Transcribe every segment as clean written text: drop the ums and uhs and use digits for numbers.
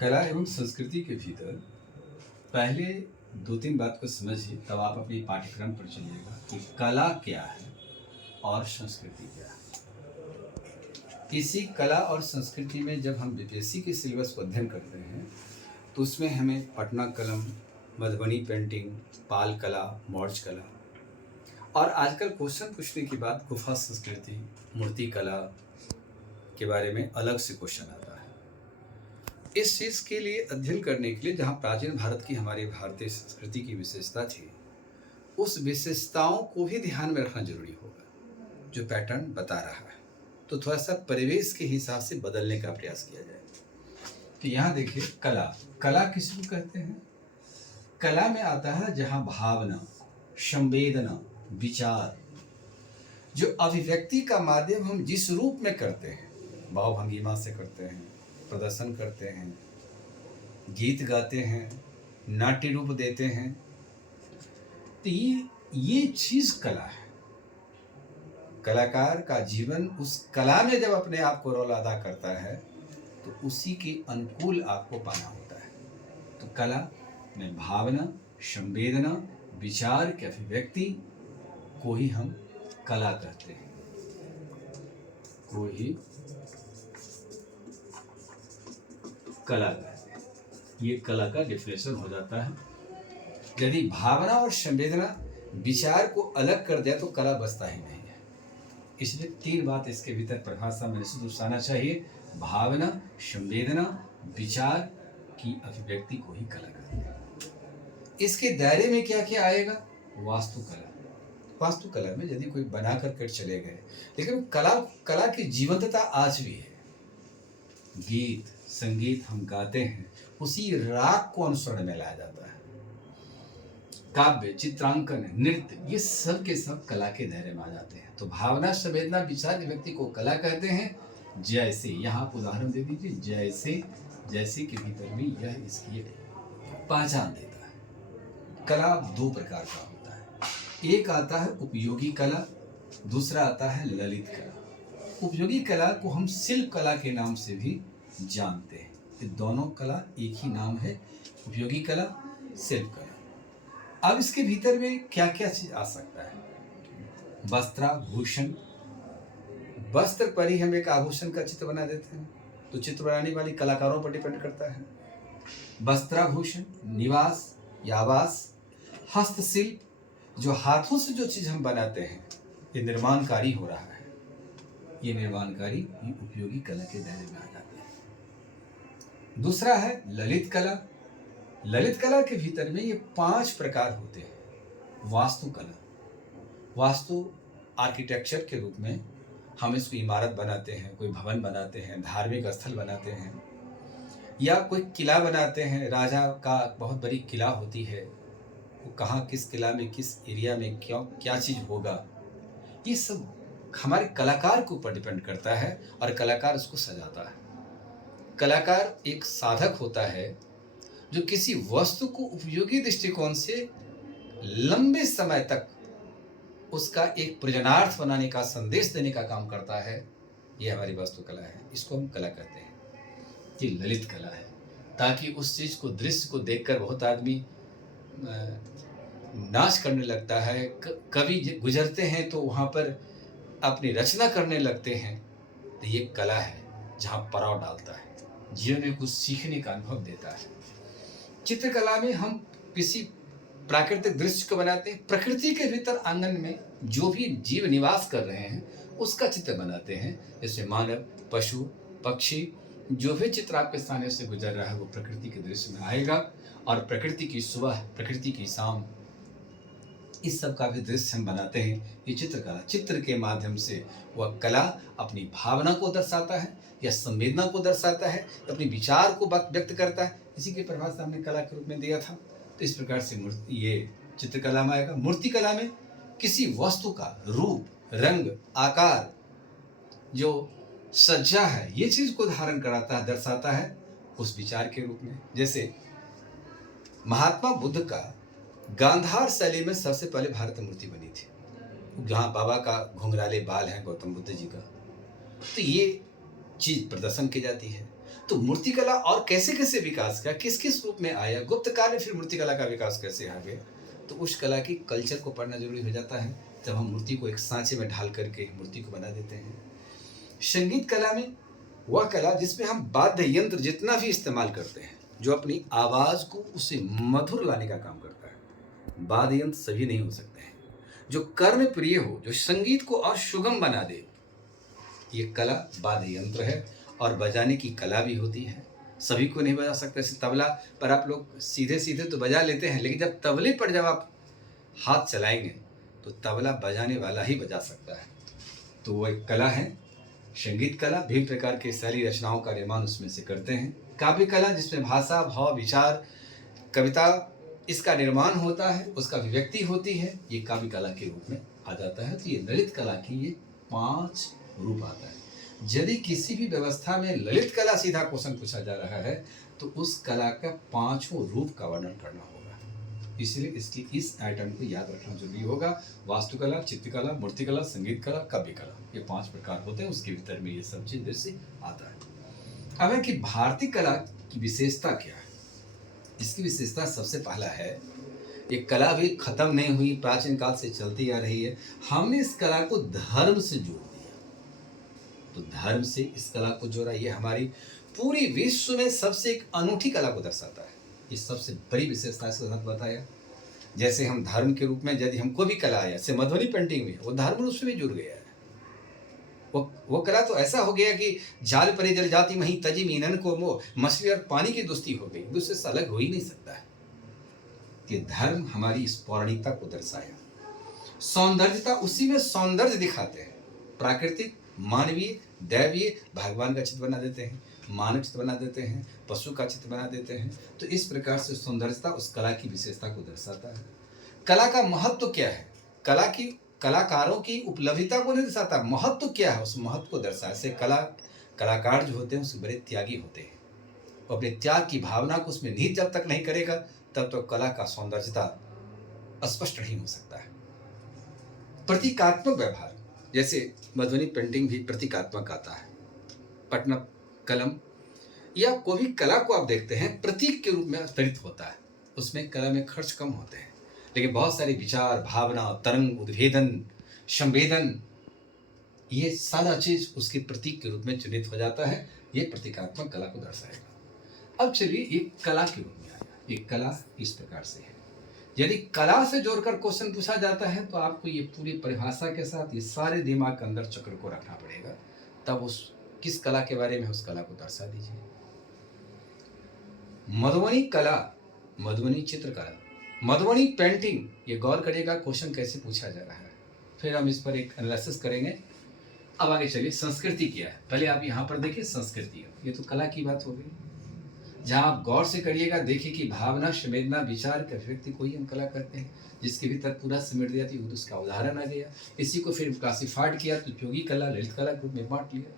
कला एवं संस्कृति के भीतर पहले 2-3 बात को समझिए, तब आप अपनी पाठ्यक्रम पर चलिएगा कि कला क्या है और संस्कृति क्या है। इसी कला और संस्कृति में जब हम बीपीएससी के सिलेबस को अध्ययन करते हैं तो उसमें हमें पटना कलम, मधुबनी पेंटिंग, पाल कला, मौर्ज कला और आजकल क्वेश्चन पूछने के बाद गुफा संस्कृति, मूर्ति कला के बारे में अलग से क्वेश्चन आता है। इस चीज़ के लिए अध्ययन करने के लिए जहाँ प्राचीन भारत की हमारी भारतीय संस्कृति की विशेषता थी, उस विशेषताओं को भी ध्यान में रखना जरूरी होगा जो पैटर्न बता रहा है। तो थोड़ा सा परिवेश के हिसाब से बदलने का प्रयास किया जाए। तो यहाँ देखिए, कला, कला किसको कहते हैं? कला में आता है जहाँ भावना, संवेदना, विचार, जो अभिव्यक्ति का माध्यम हम जिस रूप में करते हैं, भाव-भंगिमा से करते हैं, प्रदर्शन करते हैं, गीत गाते हैं, नाट्य रूप देते हैं, तो ये चीज कला है। कलाकार का जीवन उस कला में जब अपने आप को रोल अदा करता है तो उसी के अनुकूल आपको पाना होता है। तो कला में भावना, संवेदना, विचार की अभिव्यक्ति को ही हम कला कहते हैं। को ही कला कहते हैं। ये कला का डिफिनेशन हो जाता है। यदि भावना और संवेदना विचार को अलग कर दिया तो कला बचता ही नहीं है। इसलिए 3 बात इसके भीतर परिभाषा में निश्चित रूप से आना चाहिए। भावना, संवेदना, विचार की अभिव्यक्ति को ही कला कहते हैं। इसके दायरे में क्या क्या आएगा? वास्तुकला। वास्तुकला में यदि कोई बना कर चले गए, लेकिन कला की जीवंतता आज भी है। गीत संगीत हम गाते हैं, उसी राग को अनुसरण में लाया जाता है। काव्य, चित्रांकन, नृत्य, ये सब के सब कला के दायरे में आ जाते हैं। तो भावना, संवेदना, विचार की व्यक्ति को कला कहते हैं। जैसे यहाँ आप उदाहरण दे दीजिए, जैसे के भीतर भी यह इसकी पहचान देता है। कला 2 प्रकार का होता है। एक आता है उपयोगी कला, दूसरा आता है ललित कला। उपयोगी कला को हम शिल्प कला के नाम से भी जानते हैं। ये दोनों कला एक ही नाम है, उपयोगी कला, शिल्प कला। अब इसके भीतर में क्या क्या चीज आ सकता है? वस्त्राभूषण, वस्त्र पर ही हम एक आभूषण का चित्र बना देते हैं, तो चित्र बनाने वाली कलाकारों पर डिपेंड करता है। वस्त्राभूषण, निवास या आवास, हस्तशिल्प, जो हाथों से जो चीज हम बनाते हैं, ये निर्माण कार्य हो रहा है। ये निर्माण कार्य ये उपयोगी कला के दायरे में आ जाते हैं। दूसरा है ललित कला। ललित कला के भीतर में ये 5 प्रकार होते हैं। वास्तुकला, वास्तु आर्किटेक्चर के रूप में हम इसको इमारत बनाते हैं, कोई भवन बनाते हैं, धार्मिक स्थल बनाते हैं, या कोई किला बनाते हैं। राजा का बहुत बड़ी किला होती है, वो कहाँ, किस किला में, किस एरिया में क्यों क्या चीज़ होगा, ये सब हमारे कलाकार के ऊपर डिपेंड करता है और कलाकार उसको सजाता है। कलाकार एक साधक होता है जो किसी वस्तु को उपयोगी दृष्टिकोण से लंबे समय तक उसका एक प्रयोजनार्थ बनाने का, संदेश देने का काम करता है। ये हमारी वास्तुकला है, इसको हम कला कहते हैं। ये ललित कला है, ताकि उस चीज़ को, दृश्य को देखकर बहुत आदमी नाच करने लगता है। कवि गुजरते हैं तो वहाँ पर अपनी रचना करने लगते हैं। तो ये कला है जहाँ पड़ाव डालता है, जीवन में कुछ सीखने का अनुभव देता है। चित्रकला में हम किसी प्राकृतिक दृश्य को बनाते हैं, प्रकृति के भीतर आंगन में जो भी जीव निवास कर रहे हैं उसका चित्र बनाते हैं। जैसे मानव, पशु, पक्षी, जो भी चित्र आपके सामने से गुजर रहा है वो प्रकृति के दृश्य में आएगा। और प्रकृति की सुबह, प्रकृति की शाम, इस सब का भी दृश्य हम बनाते हैं। ये चित्रकला, चित्र के माध्यम से वह कला अपनी भावना को दर्शाता है या संवेदना को दर्शाता है, अपने विचार को व्यक्त करता है। इसी की परिभाषा हमने कला के रूप में दिया था। तो इस प्रकार से ये चित्रकला में आएगा। मूर्तिकला में किसी वस्तु का रूप, रंग, आकार, जो सज्जा है, ये चीज को धारण कराता है, दर्शाता है उस विचार के रूप में। जैसे महात्मा बुद्ध का गांधार शैली में सबसे पहले भारत मूर्ति बनी थी, जहाँ बाबा का घुंघराले बाल हैं, गौतम बुद्ध जी का। तो ये चीज प्रदर्शन की जाती है। तो मूर्तिकला और कैसे कैसे विकास किया, किस किस रूप में आया, गुप्त काल में फिर मूर्तिकला का विकास कैसे आ गया, तो उस कला की कल्चर को पढ़ना जरूरी हो जाता है। जब हम मूर्ति को एक सांचे में ढाल करके मूर्ति को बना देते हैं। संगीत कला में वह कला जिसमें हम वाद्य यंत्र जितना भी इस्तेमाल करते हैं, जो अपनी आवाज को उसे मधुर लाने का काम करता है। वाद्य यंत्र सभी नहीं हो सकते हैं, जो कर्म प्रिय हो, जो संगीत को और सुगम बना दे, ये कला वाद्य यंत्र है। और बजाने की कला भी होती है, सभी को नहीं बजा सकते। जैसे तबला पर आप लोग सीधे सीधे तो बजा लेते हैं, लेकिन जब तबले पर जब आप हाथ चलाएंगे तो तबला बजाने वाला ही बजा सकता है। तो वो एक कला है संगीत कला। विभिन्न प्रकार के शैली रचनाओं का निर्माण उसमें से करते हैं। काव्य कला जिसमें भाषा, भाव, विचार, कविता इसका निर्माण होता है, उसका अभिव्यक्ति होती है, ये काव्य कला के रूप में आ जाता है। तो ये ललित कला की ये 5 रूप आता है। यदि किसी भी व्यवस्था में ललित कला सीधा क्वेश्चन पूछा जा रहा है तो उस कला का 5 रूप का वर्णन करना होगा। इसलिए इसकी इस आइटम को याद रखना जरूरी होगा। वास्तुकला, चित्रकला, मूर्तिकला, संगीत कला, काव्य कला, ये 5 प्रकार होते हैं। उसके भीतर में ये सब चीज जैसे आता है। अब है कि भारतीय कला की विशेषता क्या है। इसकी विशेषता सबसे पहला है, ये कला भी खत्म नहीं हुई, प्राचीन काल से चलती आ रही है। हमने इस कला को धर्म से जोड़ दिया। तो धर्म से इस कला को जोड़ा, ये हमारी पूरी विश्व में सबसे एक अनूठी कला को दर्शाता है। ये सबसे बड़ी विशेषता इसके साथ बताया। जैसे हम धर्म के रूप में यदि हमको भी कला आया, जैसे मधुबनी पेंटिंग में वो धर्म रूप से भी जुड़ गया है। वो कला तो ऐसा हो गया कि जाल परे जल जाती वहीं तजी मीनन को मोह, मछली और पानी की दोस्ती हो गई, दूसरे से अलग हो ही नहीं सकता है। कि धर्म हमारी इस पौराणिकता को दर्शाया। सौंदर्यता, उसी में सौंदर्य दिखाते हैं। प्राकृतिक, मानवीय, दैवीय, भगवान का चित्र बना देते हैं, मानव चित्र बना देते हैं, पशु का चित्र बना देते हैं। तो इस प्रकार से सौंदर्यता उस कला की विशेषता को दर्शाता है। कला का महत्व क्या है, कला की कलाकारों की उपलब्धिता को नहीं दर्शाता, महत्व क्या है उस महत्व को दर्शाता है। कलाकार जो होते हैं उसके बड़े त्यागी होते हैं। वो अपने त्याग की भावना को उसमें निहित जब तक नहीं करेगा तब तो कला का सौंदर्यता स्पष्ट नहीं हो सकता है। प्रतीकात्मक व्यवहार, जैसे मधुबनी पेंटिंग भी प्रतीकात्मक आता है। पटना कलम या कोई भी कला को आप देखते हैं प्रतीक के रूप में प्रेरित होता है। उसमें कला में खर्च कम होते हैं, लेकिन बहुत सारे विचार, भावना, तरंग, उद्भेदन, संवेदन, ये सारा चीज उसके प्रतीक के रूप में चिन्हित हो जाता है। ये प्रतीकात्मक कला को दर्शाएगा। अब चलिए ये कला के रूप में आया। ये कला इस प्रकार से है। यदि कला से जोड़कर क्वेश्चन पूछा जाता है तो आपको ये पूरी परिभाषा के साथ ये सारे दिमाग के अंदर चक्र को रखना पड़ेगा, तब उस किस कला के बारे में उस कला को दर्शा दीजिए। मधुबनी कला, मधुबनी चित्रकला, मधुबनी पेंटिंग, ये गौर करिएगा क्वेश्चन कैसे पूछा जा रहा है। फिर हम इस पर एक एनालिसिस करेंगे। अब आगे चलिए, संस्कृति क्या है। पहले आप यहाँ पर देखिए संस्कृति, ये तो कला की बात हो गई। जहाँ आप गौर से करिएगा, देखिए कि भावना, संवेदना, विचार के अभिव्यक्ति को ही हम कला करते हैं, जिसके भीतर पूरा समेट दिया तो उसका उदाहरण आ गया। इसी को फिर क्लासिफाइड किया तो उपयोगी कला, ललित कला ग्रुप में बांट लिया।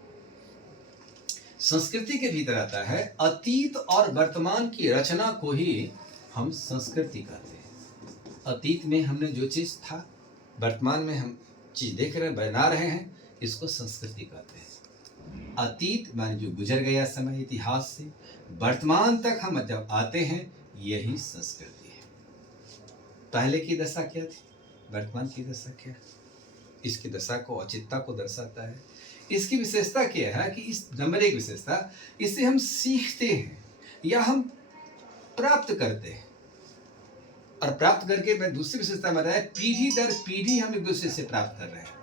संस्कृति के भीतर आता है अतीत और वर्तमान की रचना को ही हम संस्कृति कहते हैं। अतीत में हमने जो चीज था, वर्तमान में हम चीज देख रहे हैं, बना रहे हैं, इसको संस्कृति कहते हैं। अतीत माने जो गुजर गया समय इतिहास से, वर्तमान तक हम जब आते हैं, यही संस्कृति है। पहले की दशा क्या थी, वर्तमान की दशा क्या है, इसकी दशा को, औचित्यता को दर्शाता है। इसकी विशेषता क्या है कि इस नंबर 1 विशेषता, इससे हम सीखते हैं या हम प्राप्त करते हैं। और प्राप्त करके मैं दूसरी विशेषता में बताया, पीढ़ी दर पीढ़ी हम एक दूसरे से प्राप्त कर रहे हैं।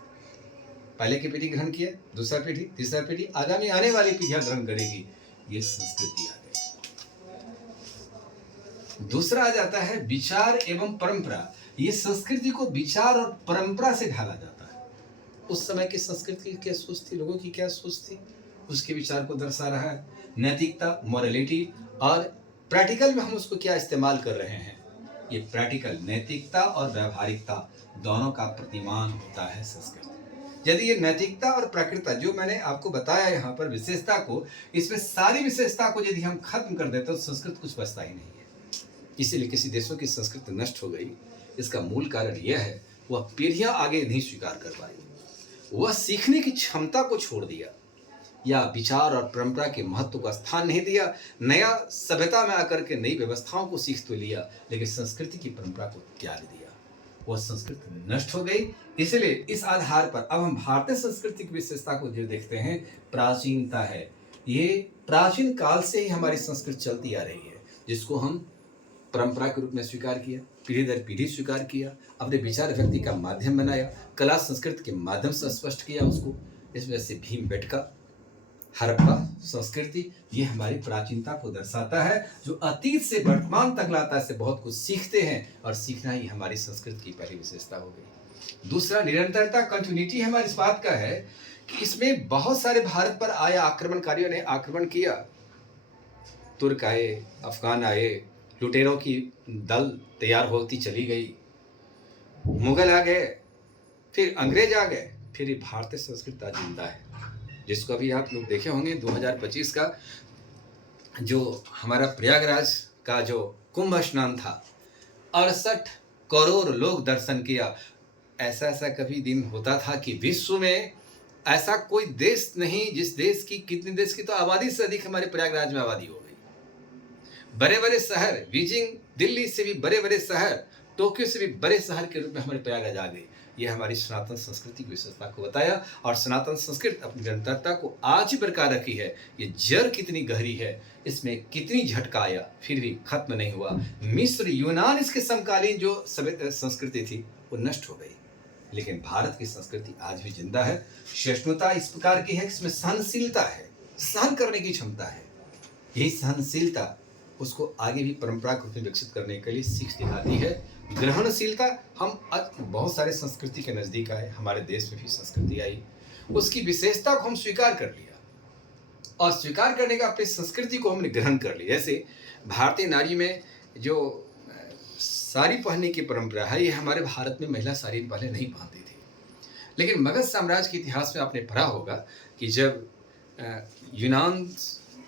पहले की पीढ़ी ग्रहण किया, दूसरा पीढ़ी, तीसरा पीढ़ी, आगामी आने वाली पीढ़ियां ग्रहण करेगी, ये संस्कृति आ गई। दूसरा आ जाता है विचार एवं परंपरा। ये संस्कृति को विचार और परंपरा से ढाला जाता है। उस समय की संस्कृति की क्या सोच थी, लोगों की क्या सोच थी, उसके विचार को दर्शा रहा है। नैतिकता, मॉरलिटी, और प्रैक्टिकल में हम उसको क्या इस्तेमाल कर रहे हैं, ये प्रैक्टिकल, नैतिकता और व्यावहारिकता दोनों का प्रतिमान होता है संस्कृति। यदि ये नैतिकता और प्राकृतिकता जो मैंने आपको बताया यहाँ पर विशेषता को, इसमें सारी विशेषता को यदि हम खत्म कर देते तो संस्कृत कुछ बचता ही नहीं है। इसीलिए किसी देशों की संस्कृति नष्ट हो गई, इसका मूल कारण यह है वह पीढ़ियां आगे नहीं स्वीकार कर पाई, वह सीखने की क्षमता को छोड़ दिया। या विचार और परंपरा के महत्व को स्थान नहीं दिया। नया सभ्यता में आकर के नई व्यवस्थाओं को सीख तो लिया, लेकिन संस्कृति की परंपरा को त्याग दिया। वह संस्कृति नष्ट हो गई। इसलिए इस आधार पर अब हम भारतीय संस्कृति की विशेषता को जो देखते हैं, प्राचीनता है। ये प्राचीन काल से ही हमारी संस्कृति चलती आ रही है, जिसको हम परंपरा के रूप में स्वीकार किया, पीढ़ी दर पीढ़ी स्वीकार किया, अपने विचार व्यक्ति का माध्यम बनाया, कला संस्कृति के माध्यम से स्पष्ट किया उसको। इस वजह से भीमबेटका, हड़प्पा संस्कृति, ये हमारी प्राचीनता को दर्शाता है, जो अतीत से वर्तमान तक लाता है। से बहुत कुछ सीखते हैं, और सीखना ही हमारी संस्कृति की पहली विशेषता हो गई। दूसरा, निरंतरता, कंटिन्यूटी हमारी इस बात का है कि इसमें बहुत सारे भारत पर आए आक्रमणकारियों ने आक्रमण किया। तुर्क आए, अफगान आए, लुटेरों की दल तैयार होती चली गई, मुगल आ गए, फिर अंग्रेज आ गए, फिर ये भारतीय संस्कृति आज जिंदा है, जिसको अभी आप लोग देखे होंगे 2025 का जो हमारा प्रयागराज का जो कुंभ स्नान था, 68 करोड़ लोग दर्शन किया। ऐसा ऐसा कभी दिन होता था कि विश्व में ऐसा कोई देश नहीं जिस देश की, कितने देश की तो आबादी से अधिक हमारे प्रयागराज में आबादी हो गई। बड़े बड़े शहर, बीजिंग, दिल्ली से भी बड़े बड़े शहर, टोक्यो से भी बड़े शहर के रूप में हमारे प्रयागराज आ गए। ये हमारी सनातन संस्कृति की विशेषता को बताया, और सनातन संस्कृति अपनी निरंतरता को आज ही बरकरार रखी है। ये जड़ कितनी गहरी है, इसमें कितनी झटका आया, फिर भी खत्म नहीं हुआ। मिस्र, यूनान, इसके समकालीन जो संस्कृति थी वो नष्ट हो गई, लेकिन भारत की संस्कृति आज भी जिंदा है। सहिष्णुता इस प्रकार की है, इसमें सहनशीलता है, सहन करने की क्षमता है। यही सहनशीलता उसको आगे भी परंपरा के रूप में विकसित करने के लिए सीख दिखाती है। ग्रहणशीलता, हम बहुत सारे संस्कृति के नज़दीक आए, हमारे देश में भी संस्कृति आई, उसकी विशेषता को हम स्वीकार कर लिया, और स्वीकार करने का अपनी संस्कृति को हमने ग्रहण कर लिया। जैसे भारतीय नारी में जो साड़ी पहनने की परंपरा है, ये हमारे भारत में महिला साड़ी पहले नहीं पहनती थी, लेकिन मगध साम्राज्य के इतिहास में आपने पढ़ा होगा कि जब यूनान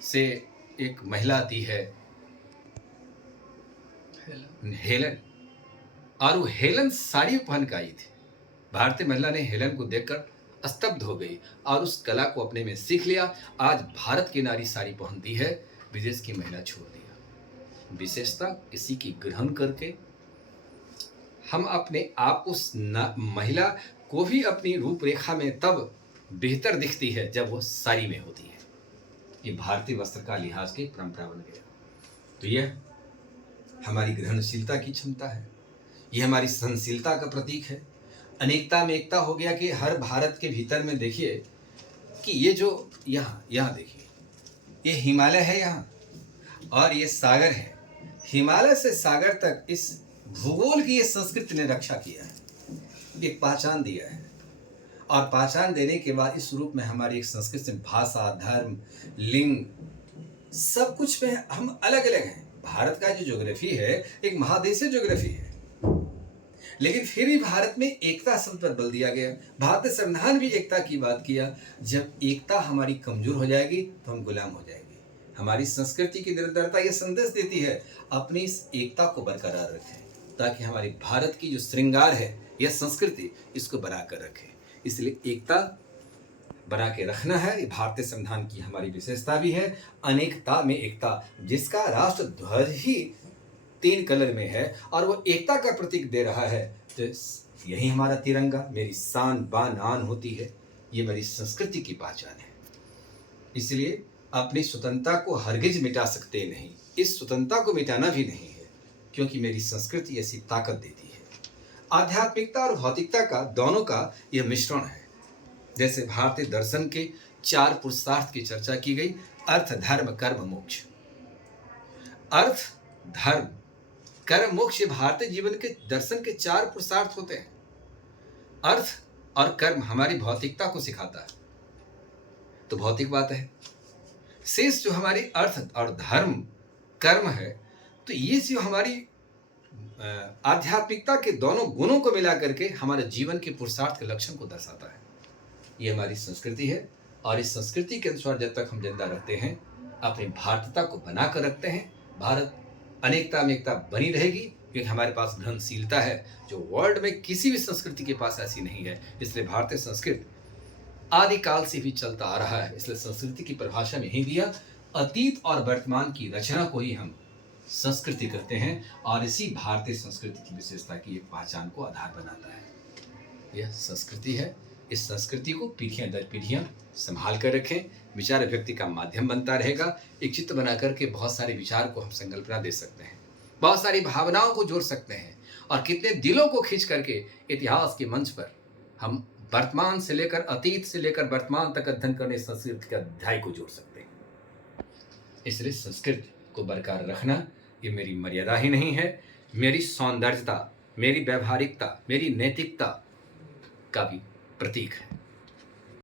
से एक महिला आती है हेलन, और वो हेलन साड़ी पहन के आई थी। भारतीय महिला ने हेलन को देखकर स्तब्ध हो गई और उस कला को अपने में सीख लिया। आज भारत की नारी साड़ी पहनती है, विदेश की महिला छोड़ दिया। विशेषता किसी की ग्रहण करके हम अपने आप उस महिला को भी अपनी रूपरेखा में तब बेहतर दिखती है जब वो साड़ी में होती है। ये भारतीय वस्त्र का लिहाज की परंपरा बन गया। तो यह हमारी ग्रहणशीलता की क्षमता है, ये हमारी सहनशीलता का प्रतीक है। अनेकता में एकता हो गया कि हर भारत के भीतर में देखिए कि ये जो यहाँ देखिए, ये हिमालय है यहाँ, और ये सागर है। हिमालय से सागर तक इस भूगोल की ये संस्कृति ने रक्षा किया है, एक पहचान दिया है, और पहचान देने के बाद इस रूप में हमारी एक संस्कृति में भाषा, धर्म, लिंग, सब कुछ में हम अलग अलग हैं। भारत का जो ज्योग्राफी है एक महादेशीय ज्योग्राफी है, लेकिन फिर भी भारत में एकता शब्द पर बल दिया गया। भारतीय संविधान भी एकता की बात किया। जब एकता हमारी कमजोर हो जाएगी तो हम गुलाम हो जाएंगे। हमारी संस्कृति की निरंतरता यह संदेश देती है, अपनी इस एकता को बरकरार रखें, ताकि हमारी भारत की जो श्रृंगार है, यह संस्कृति, इसको बना कर रखें। इसलिए एकता बना के रखना है, ये भारतीय संविधान की हमारी विशेषता भी है। अनेकता में एकता, जिसका राष्ट्र ध्वज ही 3 कलर में है और वो एकता का प्रतीक दे रहा है, तो यही हमारा तिरंगा मेरी शान बान आन होती है। ये मेरी संस्कृति की पहचान है। इसलिए अपनी स्वतंत्रता को हरगिज मिटा सकते नहीं, इस स्वतंत्रता को मिटाना भी नहीं है, क्योंकि मेरी संस्कृति ऐसी ताकत देती है। आध्यात्मिकता और भौतिकता का, दोनों का यह मिश्रण है। जैसे भारतीय दर्शन के 4 पुरुषार्थ की चर्चा की गई, अर्थ, धर्म, कर्म, मोक्ष। अर्थ, धर्म, कर्म, मोक्ष, भारतीय जीवन के दर्शन के 4 पुरुषार्थ होते हैं। अर्थ और कर्म हमारी भौतिकता को सिखाता है, तो भौतिक बात है। शेष जो हमारी अर्थ और धर्म, कर्म है, तो ये जो हमारी आध्यात्मिकता के दोनों गुणों को मिला करके हमारे जीवन के पुरुषार्थ के लक्षण को दर्शाता है। ये हमारी संस्कृति है, और इस संस्कृति के अनुसार जब तक हम जिंदा रहते हैं, अपनी भारतीयता को बना कर रखते हैं, भारत अनेकता में एकता बनी रहेगी, क्योंकि हमारे पास ग्रहणशीलता है जो वर्ल्ड में किसी भी संस्कृति के पास ऐसी नहीं है। इसलिए भारतीय संस्कृति आदिकाल से भी चलता आ रहा है। इसलिए संस्कृति की परिभाषा में ही दिया, अतीत और वर्तमान की रचना को ही हम संस्कृति कहते हैं, और इसी भारतीय संस्कृति की विशेषता की एक पहचान को आधार बनाता है। यह संस्कृति है। इस संस्कृति को पीढ़ियां दर पीढ़ियां संभाल कर रखें, विचार व्यक्ति का माध्यम बनता रहेगा। एक चित्र बना करके बहुत सारे विचार को हम संकल्पना दे सकते हैं, बहुत सारी भावनाओं को जोड़ सकते हैं, और कितने दिलों को खींच करके इतिहास के मंच पर हम वर्तमान से लेकर, अतीत से लेकर वर्तमान तक अध्ययन करने संस्कृति के अध्याय को जोड़ सकते हैं। इसलिए संस्कृति को बरकरार रखना ये मेरी मर्यादा ही नहीं है, मेरी सौंदर्यता, मेरी व्यवहारिकता, मेरी नैतिकता का भी प्रतीक है।